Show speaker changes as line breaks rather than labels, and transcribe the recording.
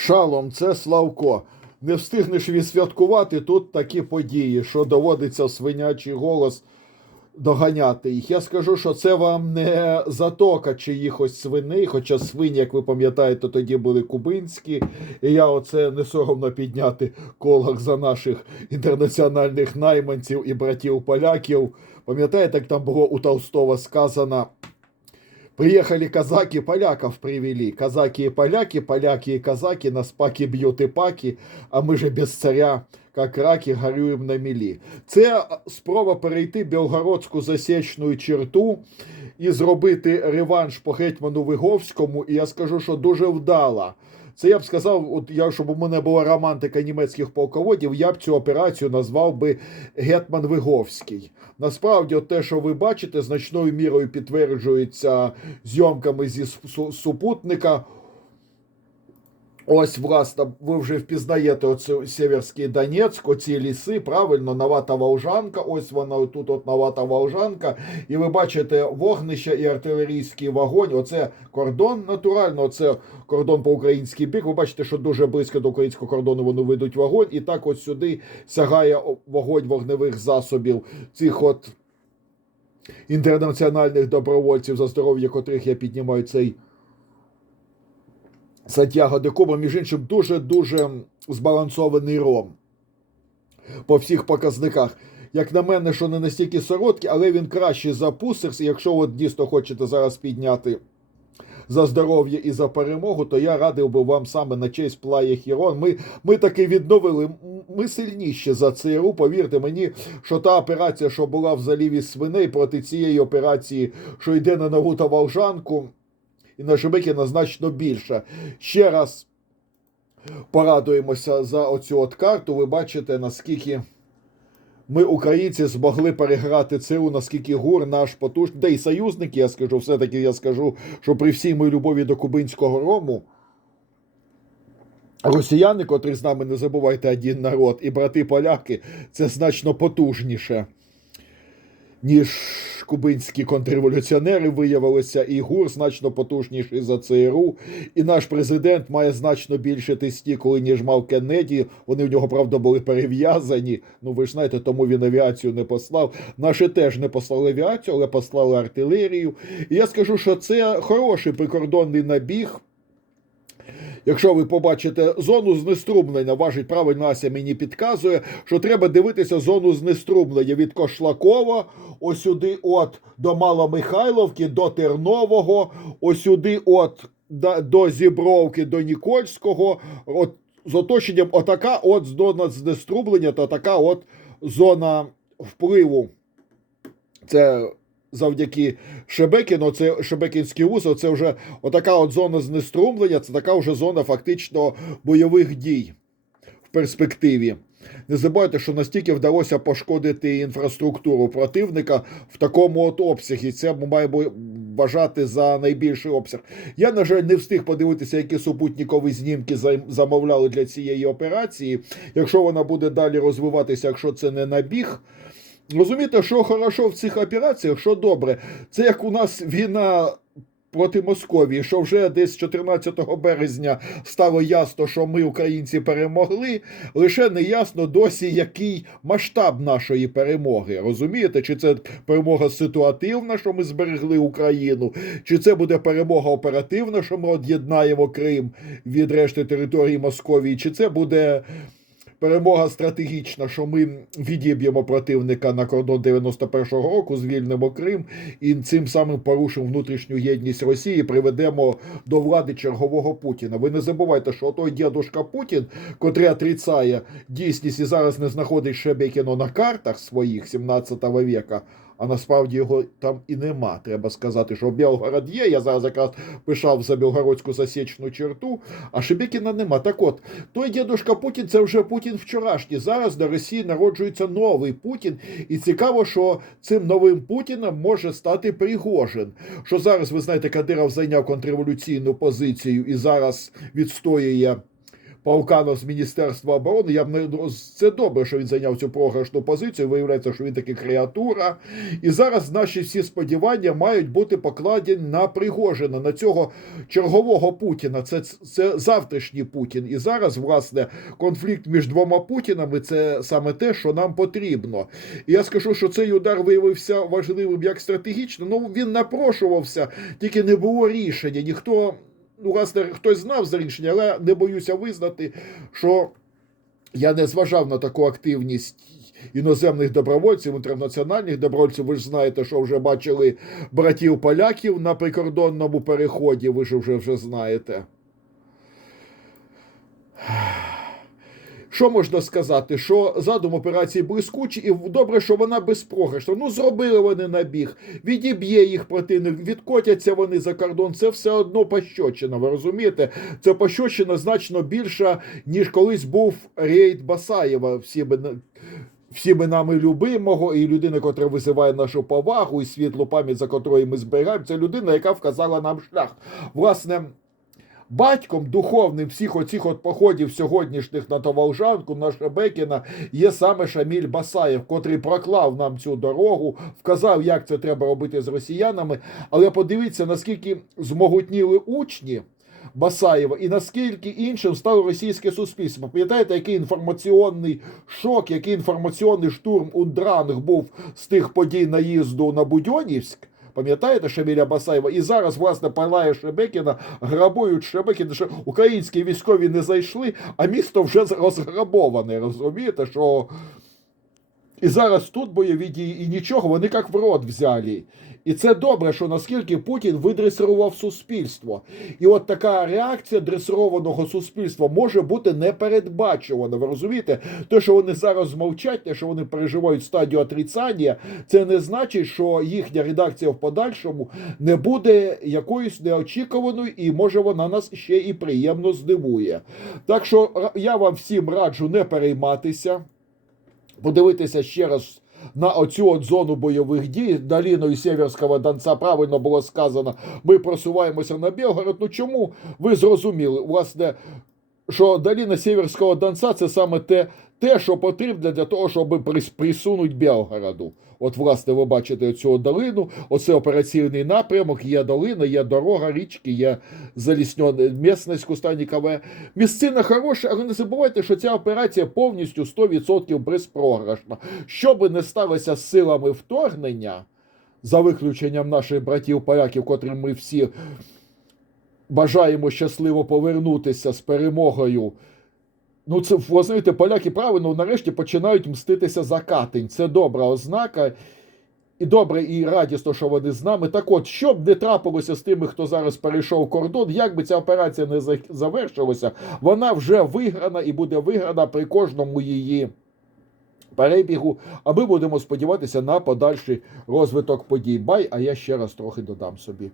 Шалом, це Славко. Не встигнеш відсвяткувати тут такі події, що доводиться свинячий голос доганяти їх. Я скажу, що це вам не затока чиїхось свиней, хоча свині, як ви пам'ятаєте, тоді були кубинські. І я оце не соромно підняти колах за наших інтернаціональних найманців і братів поляків. Пам'ятаєте, як там було у Толстого сказано? Приехали казаки, поляков привели. Казаки и поляки, поляки и казаки нас паки бьют и паки, а ми же без царя, как раки, горюємо на мілі. Це спроба перейти Білгородську засічну черту і зробити реванш по гетьману Виговському. І я скажу, що дуже вдала. Це я б сказав, от я, щоб у мене була романтика німецьких полководів, я б цю операцію назвав би Гетман Виговський. Насправді, от те, що ви бачите, значною мірою підтверджується зйомками зі супутника. Ось, власне, ви вже впізнаєте оцю Северський Донецьк, оці ліси, правильно, Новата Волжанка, ось вона тут от Новата Волжанка, і ви бачите вогнище і артилерійський вогонь. Оце кордон натурально, оце кордон по український бік. Ви бачите, що дуже близько до українського кордону вони ведуть вогонь, і так от сюди сягає вогонь вогневих засобів цих от інтернаціональних добровольців, за здоров'я котрих я піднімаю цей Сантьяго де Куба, між іншим, дуже-дуже збалансований ром по всіх показниках. Як на мене, що не настільки сороткий, але він кращий за Пусерс. І якщо от дійсно хочете зараз підняти за здоров'я і за перемогу, то я радив би вам саме на честь Плaya Хірон. Ми, ми таки відновили. Ми сильніші за ЦРУ. Повірте мені, що та операція, що була в заліві свиней проти цієї операції, що йде на Нагу та Волжанку, і на Шебекіна значно більше. Ще раз порадуємося за оцю от карту. Ви бачите, наскільки ми, українці, змогли переграти ЦРУ, наскільки ГУР наш потужний. Та й союзники, я скажу, все-таки я скажу, що при всій моїй любові до кубинського рому. Росіяни, котрі з нами не забувайте один народ, і брати поляки, це значно потужніше, ніж кубинські контрреволюціонери виявилися, і ГУР значно потужніший за ЦРУ. І наш президент має значно більше тестікули, ніж мав Кеннеді. Вони в нього, правда, були перев'язані. Ну, ви ж знаєте, тому він авіацію не послав. Наші теж не послали авіацію, але послали артилерію. І я скажу, що це хороший прикордонний набіг. Якщо ви побачите зону знеструмлення, важить правильно Ася мені підказує, що треба дивитися зону знеструмлення від Кошлакова, ось сюди от до Маломихайловки, до Тернового, ось сюди от до Зібровки, до Нікольського. От з оточенням отака от зона знеструмлення та така от зона впливу. Це завдяки Шебекіну, це Шебекінський вузол, це вже отака от зона знеструмлення, це така вже зона фактично бойових дій в перспективі. Не забувайте, що настільки вдалося пошкодити інфраструктуру противника в такому от обсягі. Це має вважати за найбільший обсяг. Я, на жаль, не встиг подивитися, які супутникові знімки замовляли для цієї операції. Якщо вона буде далі розвиватися, якщо це не набіг. Розумієте, що хорошо в цих операціях, що добре, це як у нас війна проти Московії, що вже десь 14 березня стало ясно, що ми, українці, перемогли. Лише не ясно досі, який масштаб нашої перемоги. Розумієте, чи це перемога ситуативна, що ми зберегли Україну, чи це буде перемога оперативна, що ми од'єднаємо Крим від решти території Московії, чи це буде перемога стратегічна, що ми відіб'ємо противника на кордон 91-го року, звільнимо Крим і цим самим порушимо внутрішню єдність Росії, приведемо до влади чергового Путіна. Ви не забувайте, що той дідушка Путін, котрий отрицає дійсність і зараз не знаходить Шебекіно на картах своїх 17 века. А насправді його там і нема. Треба сказати, що Білгород є. Я зараз якраз пишав за білгородську засічну черту, а Шебекіна нема. Так от, той дідушка Путін це вже Путін вчорашній. Зараз на Росії народжується новий Путін. І цікаво, що цим новим Путіном може стати Пригожин. Що зараз, ви знаєте, Кадиров зайняв контрреволюційну позицію і зараз відстоює Пауканов з Міністерства оборони. Я б не це добре, що він зайняв цю програшну позицію. Виявляється, що він таки креатура. І зараз наші всі сподівання мають бути покладені на Пригожина, на цього чергового Путіна. Це, це завтрашній Путін. І зараз, власне, конфлікт між двома Путінами це саме те, що нам потрібно. І я скажу, що цей удар виявився важливим як стратегічно. Ну він напрошувався, тільки не було рішення. Ніхто, ну, власне, хтось знав за рішення, але не боюся визнати, що я не зважав на таку активність. Іноземних добровольців, інтернаціональних добровольців, ви ж знаєте, що вже бачили братів поляків на прикордонному переході. Ви ж вже вже знаєте. Що можна сказати? Що задум операції блискучий, і добре, що вона безпрограшна. Ну, зробили вони набіг, відіб'є їх противник, відкотяться вони за кордон. Це все одно пощочина. Ви розумієте? Це пощочина значно більша, ніж колись був рейд Басаєва. Всі би всі ми нами любимого, і людина, котра визиває нашу повагу і світлу пам'ять, за котрою ми зберігаємо, це людина, яка вказала нам шлях. Власне, батьком духовним всіх оцих от походів сьогоднішніх на Товолжанку, на Шебекіна, є саме Шаміль Басаєв, котрий проклав нам цю дорогу, вказав, як це треба робити з росіянами. Але подивіться, наскільки змогутніли учні. Басаєва і наскільки іншим стало російське суспільство. Пам'ятаєте, який інформаційний шок, який інформаційний штурм у дранг був з тих подій наїзду на Будьонівськ? Пам'ятаєте Шаміля Басаєва? І зараз, власне, палає Шебекіна, грабують Шебекіна, що українські військові не зайшли, а місто вже розграбоване. Розумієте, що. І зараз тут бойові дії, і нічого, вони як в рот взяли. І це добре, що наскільки Путін видресирував суспільство. І от така реакція дресированого суспільства може бути непередбачувана. Ви розумієте? Те, що вони зараз мовчать, те, що вони переживають стадію отрицання, це не значить, що їхня редакція в подальшому не буде якоюсь неочікуваною, і може вона нас ще і приємно здивує. Так що я вам всім раджу не перейматися подивитися ще раз на оцю от зону бойових дій доліною Сєвєрського Донця правильно було сказано. Ми просуваємося на Білгород. Ну чому ви зрозуміли, власне, що доліна Сєвєрського Донця це саме те, те, що потрібно для того, щоб прис- присунути Білгороду. От, власне, ви бачите цю долину, оце операційний напрямок, є долина, є дорога, річки, є залісньона місцевість Кустанікове. Місцина хороша, але не забувайте, що ця операція повністю 100% безпрограшна. Що би не сталося з силами вторгнення, за виключенням наших братів поляків, котрим ми всі бажаємо щасливо повернутися з перемогою. Ну, це знаєте, поляки правильно нарешті починають мститися за Катень. Це добра ознака. І добре, і радісно, що вони з нами. Так от, що б не трапилося з тими, хто зараз перейшов кордон, як би ця операція не завершилася, вона вже виграна і буде виграна при кожному її перебігу. А ми будемо сподіватися на подальший розвиток подій. Бай, а я ще раз трохи додам собі.